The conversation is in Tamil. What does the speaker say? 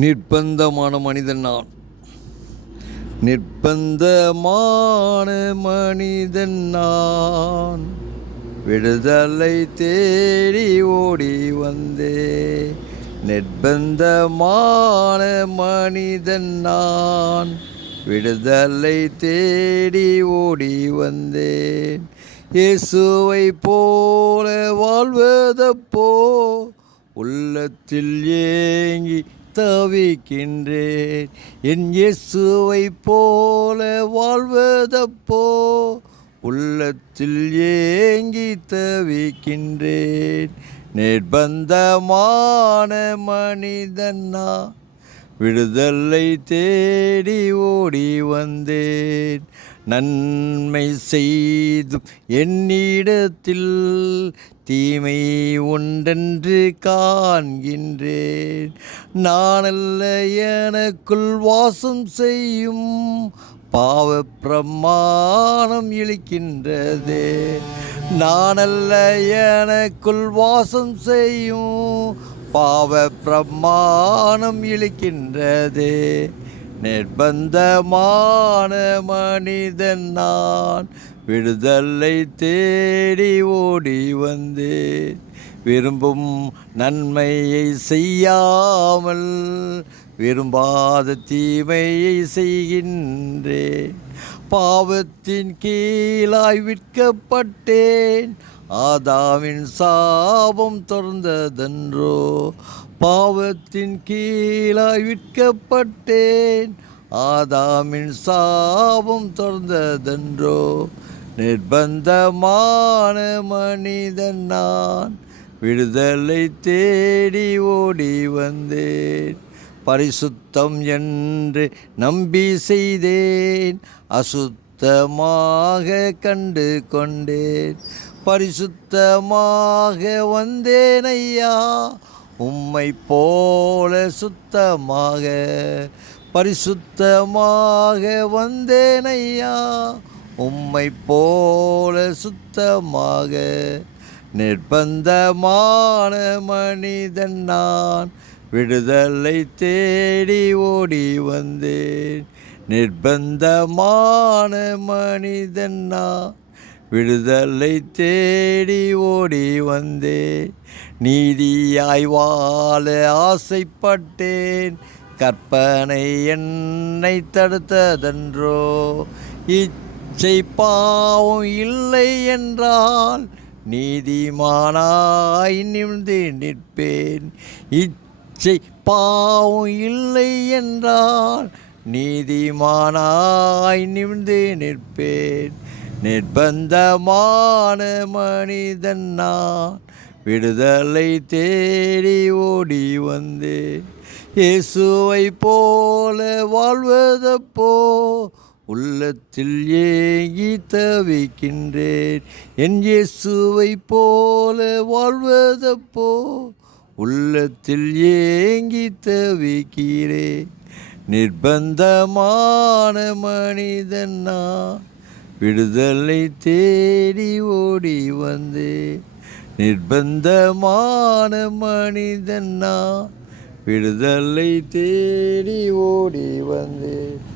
நிர்பந்தமான மனிதன் நான். நிர்பந்தமான மனிதன் நான். விடுதலை தேடி ஓடி வந்தே. நிர்பந்தமான மனிதன் நான். விடுதலை தேடி ஓடி வந்தேன். இயேசுவை போல வாழ்வதப்போ உள்ளத்தில் ஏங்கி தவிக்கின்றேன். என் இயேசுவை போல வாழ்வதப்போ உள்ளத்தில் ஏங்கி தவிக்கின்றேன். நிர்பந்தமான மனிதன் நான். விடுதலை தேடி ஓடி வந்தேன். நன்மை செய்தும் என்னிடத்தில் தீமை ஒன்றென்று காண்கின்றேன். நானல்ல எனக்குள் வாசம் செய்யும் பாவ பிரமாணம் இழிக்கின்றதே. நானல்ல எனக்குள் வாசம் செய்யும் பாவ பிரமாணம் இழிக்கின்றதே. நிர்பந்தமான மனிதன் நான். விடுதலை தேடி ஓடி வந்தேன். விரும்பும் நன்மையை செய்யாமல் விரும்பாத தீமையை செய்கின்றேன். பாவத்தின் கீழாய் விற்கப்பட்டேன். ஆதாமின் சாபம் தொடர்ந்ததென்றோ. பாவத்தின் கீழாய் விற்கப்பட்டேன். ஆதாமின் சாபம் தொடர்ந்ததென்றோ. நிர்பந்தமான மனிதன் நான். விடுதலை தேடி ஓடி வந்தேன். பரிசுத்தம் என்று நம்பி செய்தேன். அசுத்தமாக கண்டு கொண்டேன். பரிசுத்தமாக வந்தேன் ஐயா, உம்மை போல சுத்தமாக. பரிசுத்தமாக வந்தேன் ஐயா, உம்மை போல சுத்தமாக. நிர்பந்தமான மனிதன் நான். விடுதலை தேடி ஓடி வந்தேன். நிர்பந்தமான மனிதன் நான். விடுதலை தேடி ஓடி வந்தேன். நீதியாய் வாழ ஆசைப்பட்டேன். கற்பனை என்னை தடுத்ததென்றோ. இச்சை பாவம் இல்லை என்றால் நீதிமானாய் நிமிர்ந்து நிற்பேன். இச்சை பாவம் இல்லை என்றால் நீதிமானாய் நிமிர்ந்து நிற்பேன். நிர்பந்தமான மனிதன் நான். விடுதலை தேடி ஓடி வந்தேன். இயேசுவை போல வாழ்வதப்போ உள்ளத்தில் ஏங்கி தவிக்கின்றேன். என் இயேசுவை போல வாழ்வதப்போ உள்ளத்தில் ஏங்கி தவிக்கிறேன். நிர்பந்தமான மனிதன் நான். விடுதலை தேடி ஓடி வந்தேன். நிர்பந்தமான மனிதன் நான். விடுதலை தேடி ஓடி வந்தேன்.